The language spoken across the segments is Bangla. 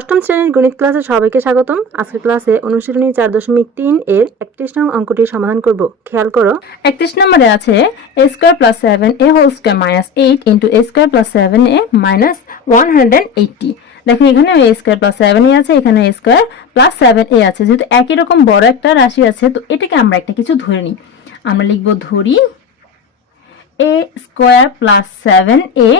অষ্টম শ্রেণির গণিত ক্লাসে সবাইকে স্বাগতম। আজকের ক্লাসে অনুশীলনী চার দশমিক তিন এর একত্রিশ নং অঙ্কটি সমাধান করব। খেয়াল করো। একত্রিশ নম্বরে আছে A square plus seven A whole square minus eight into A square plus seven A minus one hundred eighty দেখো এখানে A square plus seven A আছে এখানে A square plus seven A আছে। যেহেতু একই রকম বড় একটা রাশি আছে, তো এটাকে আমরা একটা কিছু ধরে নিই। আমরা লিখব ধরি A square plus seven A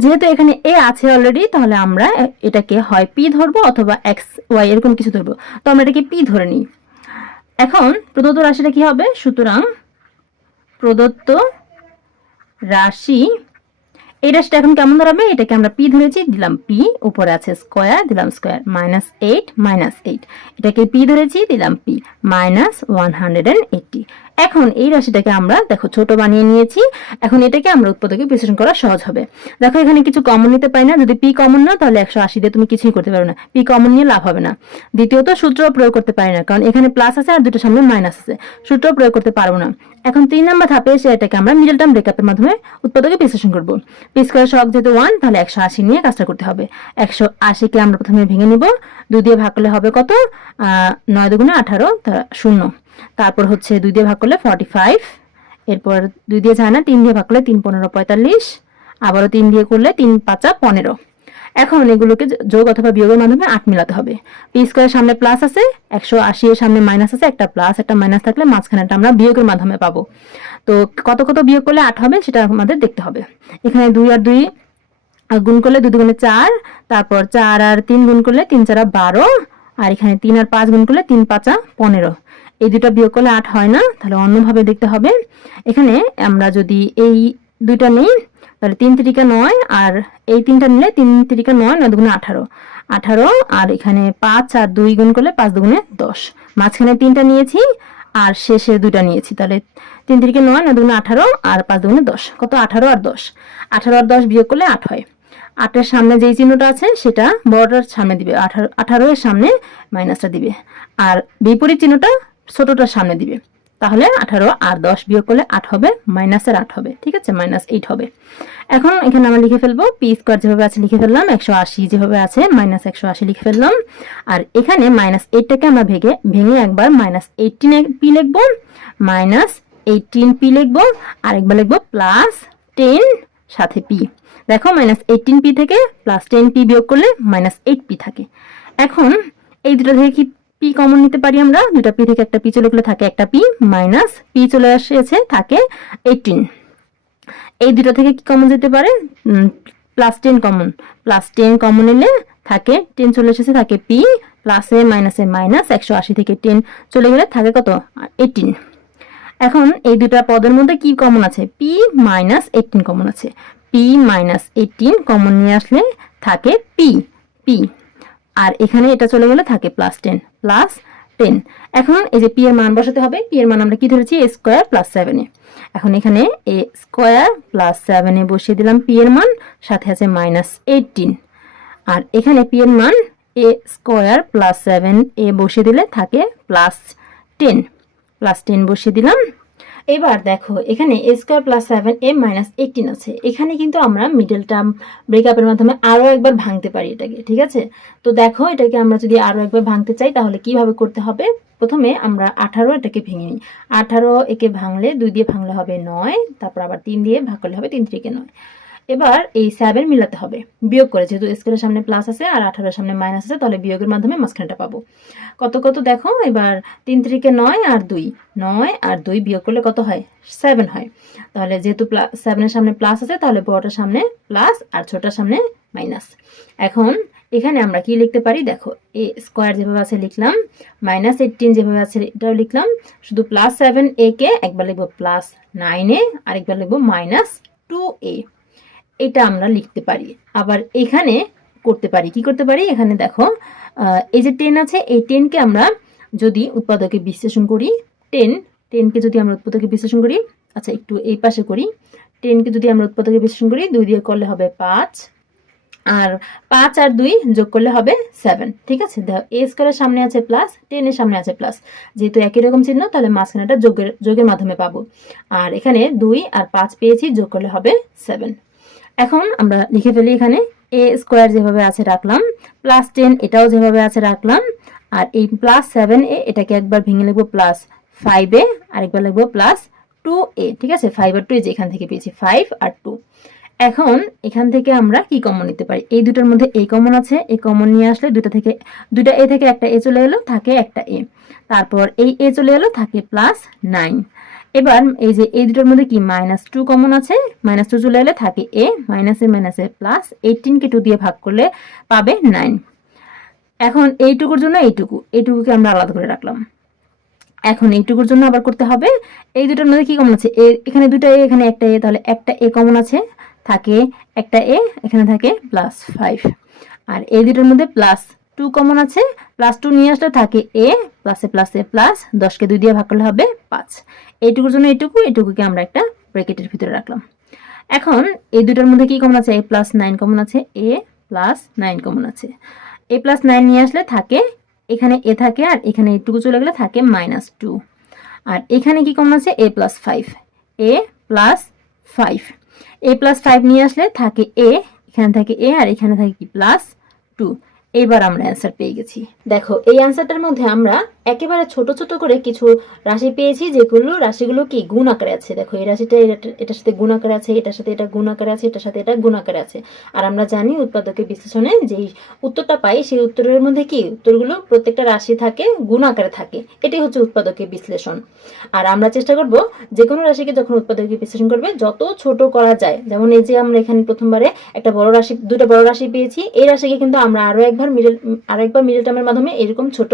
যেহেতু এখানে এ আছে অলরেডি তাহলে আমরা এটাকে হয় পি ধরবো অথবা এক্স ওয়াই এরকম কিছু ধরবো। তো আমরা এটাকে পি ধরে নিই। এখন প্রদত্ত রাশিটা কি হবে? সুতরাং প্রদত্ত রাশি, এই রাশিটা এখন কেমন দাঁড়াবে? এটাকে আমরা পি ধরেছি, দিলাম পি উপরে আছে স্কোয়ার দিলাম square minus eight minus eight এটাকে পি ধরেছি, দিলাম P minus one hundred and eighty এখন এই রাশিটাকে আমরা দেখো ছোট বানিয়ে নিয়েছি। এখন এটাকে আমরা উৎপাদকে বিশ্লেষণ করা সহজ হবে। দেখো এখানে কিছু কমন নিতে পারি না। যদি পি কমন না তাহলে একশো আশি দিয়ে তুমি কিছুই করতে পারবে না। পি কমন নিয়ে লাভ হবে না। দ্বিতীয়ত সূত্র প্রয়োগ করতে পারি না, কারণ এখানে প্লাস আছে আর দুটো সামনে মাইনাস আছে। সূত্র প্রয়োগ করতে পারব না। এখন তিন নম্বর ধাপে এসে এটাকে আমরা মিডল টার্ম ব্রেকআপের মাধ্যমে উৎপাদকে বিশ্লেষণ করব। পি স্কোয়ার সহগ যেহেতু ওয়ান তাহলে একশো আশি নিয়ে কাজটা করতে হবে। একশো আশিকে আমরা প্রথমে ভেঙে নিব। দুই দিয়ে ভাগ করলে হবে কত? নয় দুগুণে আঠারো শূন্য। তারপর হচ্ছে দুই দিয়ে ভাগ করলে ফর্টি ফাইভ এরপর দুই দিয়ে যায় না, তিন দিয়ে ভাগ করলে তিন পনেরো পঁয়তাল্লিশ, আবারও তিন দিয়ে করলে তিন পাঁচা পনেরো। এখন এগুলোকে যোগ অথবা বিয়োগের মাধ্যমে আট মিলাতে হবে। পি স্কোয়ারের সামনে প্লাস আছে, একশো আশি এর সামনে মাইনাস আছে, একটা প্লাস একটা মাইনাস থাকলে মাঝখানেটা আমরা বিয়োগের মাধ্যমে পাবো। তো কত কত বিয়োগ করলে আট হবে সেটা আমাদের দেখতে হবে। এখানে দুই আর দুই গুণ করলে দুই দুগুণে চার, তারপর চার আর তিন গুণ করলে তিন চারা বারো, আর এখানে তিন আর পাঁচ গুণ করলে তিন পাঁচা পনেরো। এই দুটো বিয়োগ করলে আট হয় না, তাহলে অন্যভাবে দেখতে হবে। এখানে আমরা যদি এই দুইটা নিই, তাহলে তিন তিরিকা নয়, আর এই তিনটা নিলে তিন তিরিকা নয় নয় দুগুণে আঠারো। আঠারো, আর এখানে পাঁচ আর দুই গুণ করলে পাঁচ দুগুণে দশ। মাঝখানে তিনটা নিয়েছি, আর শেষে দুইটা নিয়েছি, তাহলে তিন তিরিকে নয় নয় দুগুণে আঠারো, আর পাঁচ দুগুণে দশ। কত? আঠারো আর দশ। আঠারো আর দশ বিয়োগ করলে আট হয়। আটের সামনে যেই চিহ্নটা আছে, সেটা বড়টার সামনে দিবে। আঠারো আঠারো এর সামনে মাইনাসটা দিবে। আর বিপরীত চিহ্নটা ছোটটার সামনে দিবে। তাহলে আঠারো আর দশ বিয়োগ করলে আট হবে, মাইনাসের আট হবে, ঠিক আছে? মাইনাস এইট হবে। এখন এখানে আমরা লিখে ফেলব পি স্কোয়ার যেভাবে আছে লিখে ফেললাম, একশো আশি যেভাবে আছে, মাইনাস একশো আশি লিখে ফেললাম। আর এখানে মাইনাস এইটটাকে আমরা ভেঙে ভেঙে একবার মাইনাস এইটিন পি লিখব, মাইনাস এইটিন পি লিখব আর একবার লিখব প্লাস টেন সাথে পি দেখো মাইনাস এইটিন পি থেকে প্লাস টেন পি বিয়োগ করলে মাইনাস এইট পি থাকে। এখন এই দুটো থেকে কি পি কমন নিতে পারি আমরা। দুটা পি থেকে একটা পি চলে গেলে থাকে একটা পি মাইনাস পি চলে এসেছে থাকে এইটিন এই দুটো থেকে কি কমন যেতে পারে? Plus ten common plus ten common এলে থাকে টেন চলে এসেছে, থাকে পি প্লাসে মাইনাসে মাইনাস একশো আশি থেকে টেন চলে গেলে থাকে কত? এইটিন এখন এই দুটা পদের মধ্যে কি কমন আছে? পি মাইনাস এইটিন কমন আছে। পি মাইনাস এইটিন কমন নিয়ে আসলে থাকে পি পি আর এখানে এটা চলে গেলে থাকে প্লাস টেন প্লাস টেন এখন এই যে পি এর মান বসাতে হবে পি এর মান আমরা কি ধরেছি? এ স্কোয়ার প্লাস সেভেনে এখন এখানে এ স্কোয়ার প্লাস সেভেনে বসিয়ে দিলাম পি এর মান, সাথে আছে মাইনাস এইটিন আর এখানে পি এর মান A square plus seven A বসিয়ে দিলে থাকে প্লাস টেন প্লাস টেন বসিয়ে দিলাম এবার দেখো, এখানে A square plus seven A minus eighteen আছে। এখানে কিন্তু আমরা মিডল টার্ম ব্রেকআপের মাধ্যমে আরও একবার ভাঙতে পারি এটাকে, ঠিক আছে? তো দেখো, এটাকে আমরা যদি আরও একবার ভাঙতে চাই, তাহলে কীভাবে করতে হবে? প্রথমে আমরা আঠারো এটাকে ভেঙে নিই। আঠারো একে ভাঙলে দুই দিয়ে ভাঙলে হবে নয়, তারপর আবার তিন দিয়ে ভাগ করলে হবে তিন থেকে নয়। এবার এই সেভেন মিলাতে হবে। বিয়োগ করে, যেহেতু স্কোয়ারের সামনে প্লাস আছে আর আঠারোর সামনে মাইনাস আছে, তাহলে বিয়োগের মাধ্যমে মাঝখানটা পাবো। কত কত দেখো, এবার তিন থেকে নয় আর দুই। নয় আর দুই বিয়োগ করলে কত হয়? সেভেন হয়। তাহলে যেহেতু সেভেনের সামনে প্লাস আছে, তাহলে বড়টার সামনে প্লাস আর ছোটার সামনে মাইনাস এখন এখানে আমরা কি লিখতে পারি? দেখো এ স্কোয়ার যেভাবে আছে লিখলাম মাইনাস এইটিন যেভাবে আছে, এটাও লিখলাম। শুধু প্লাস সেভেন এ কে একবার লিখব প্লাস নাইন এ আরেকবার লিখব মাইনাস টু এ এটা আমরা লিখতে পারি। আবার এখানে করতে পারি। কি করতে পারি? এখানে দেখো এই যে টেন আছে, এই টেনকে আমরা যদি উৎপাদকে বিশ্লেষণ করি টেন টেনকে যদি আমরা উৎপাদকে বিশ্লেষণ করি আচ্ছা একটু এই পাশে করি টেনকে যদি আমরা উৎপাদকে বিশ্লেষণ করি, দুই দিয়ে করলে হবে পাঁচ, আর পাঁচ আর দুই যোগ করলে হবে সেভেন ঠিক আছে? এ স্কোয়ারের সামনে আছে প্লাস টেনের সামনে আছে প্লাস যেহেতু একই রকম চিহ্ন, তাহলে মাঝখানেটা যোগের যোগের মাধ্যমে পাবো। আর এখানে দুই আর পাঁচ পেয়েছি, যোগ করলে হবে সেভেন এখন আমরা লিখে ফেলি এখানে এ স্কোয়ার যেভাবে আছে রাখলাম প্লাস টেন এটাও যেভাবে আছে রাখলাম, আর এই প্লাস সেভেন এ এটাকে একবার ভেঙে লিখব প্লাস ফাইভ এ, আরেকবার লিখব প্লাস টু এ ঠিক আছে? ফাইভ আর টু এই যে এখান থেকে পেয়েছি ফাইভ আর টু এখন এখান থেকে আমরা কি কমন নিতে পারি? এই দুটোর মধ্যে এই কমন আছে এই কমন নিয়ে আসলে দুটো থেকে দুটা এ থেকে একটা এ চলে এলো, থাকে একটা এ তারপর এই এ চলে এলো, থাকে প্লাস নাইন এবার এই যে এই দুটোর মধ্যে কি মাইনাস টু কমন আছে মাইনাস টু চলে এলে থাকে A minus A minus plus এইটিনকে two দিয়ে ভাগ করলে পাবে নাইন এখন এইটুকুর জন্য এইটুকু, এইটুকুকে আমরা আলাদা করে রাখলাম। এখন এইটুকুর জন্য আবার করতে হবে, এই দুটোর মধ্যে কি কমন আছে? এ, এখানে দুটো এ এখানে একটা এ তাহলে একটা এ কমন আছে, থাকে একটা এ এখানে থাকে প্লাস ফাইভ আর এই দুটোর মধ্যে প্লাস টু কমন আছে প্লাস টু নিয়ে আসলে থাকে এ প্লাসে প্লাসে প্লাস দশকে দুই দিয়ে ভাগ করলে হবে পাঁচ। এইটুকুর জন্য এইটুকু, এইটুকুকে আমরা একটা ব্র্যাকেটের ভিতরে রাখলাম। এখন এই দুটোর মধ্যে কি কমন আছে? এ প্লাস নাইন কমন আছে। এ প্লাস নাইন কমন আছে। এ প্লাস নাইন নিয়ে আসলে থাকে, এখানে এ থাকে আর এখানে এইটুকু চলে গেলে থাকে মাইনাস টু আর এখানে কি কমন আছে? A plus five A plus five A plus five নিয়ে আসলে থাকে এ এখানে থাকে এ আর এখানে থাকে কি? প্লাস টু এইবার আমরা অ্যান্সার পেয়ে গেছি। দেখো, এই অ্যান্সারটার মধ্যে আমরা একেবারে ছোট ছোট করে কিছু রাশি পেয়েছি, যেগুলো রাশিগুলো কি গুণ আকারে আছে। দেখো, এই রাশিটা এটার সাথে গুণ আকারে আছে, এটার সাথে এটা গুণ আকারে আছে, এটার সাথে এটা গুণ আকারে আছে। আর আমরা জানি উৎপাদকের বিশ্লেষণে যেই উত্তরটা পাই, সেই উত্তরের মধ্যে কি উত্তরগুলো প্রত্যেকটা রাশি থাকে, গুণ আকারে থাকে। এটাই হচ্ছে উৎপাদকের বিশ্লেষণ। আর আমরা চেষ্টা করব যে কোনো রাশিকে যখন উৎপাদকের বিশ্লেষণ করবে, যত ছোট করা যায়, যেমন এই যে আমরা এখানে প্রথমবারে একটা বড় রাশি দুটো বড় রাশি পেয়েছি, এই রাশিকে কিন্তু আমরা আরও একবার মিডল আরও একবার মিডল টার্মের মাধ্যমে এরকম ছোট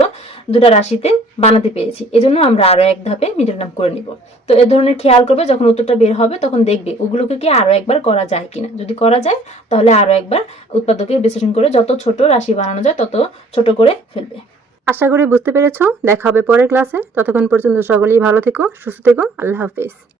দুটো রাশিতে বানাতে পেরেছি। এজন্য আমরা আরও এক ধাপে মিডল নাম করে নিব। তো এ ধরনের খেয়াল করবে, যখন উত্তরটা বের হবে তখন দেখবে ওগুলোকে কি আরও একবার করা যায় কিনা। যদি করা যায়, তাহলে আরও একবার উৎপাদকের বিশ্লেষণ করে যত ছোট রাশি বানানো যায় তত ছোট করে ফেলবে। আশা করি বুঝতে পেরেছ। দেখা হবে পরের ক্লাসে ততক্ষণ পর্যন্ত সকলেই ভালো থেকো, সুস্থ থেকো। আল্লাহ হাফেজ।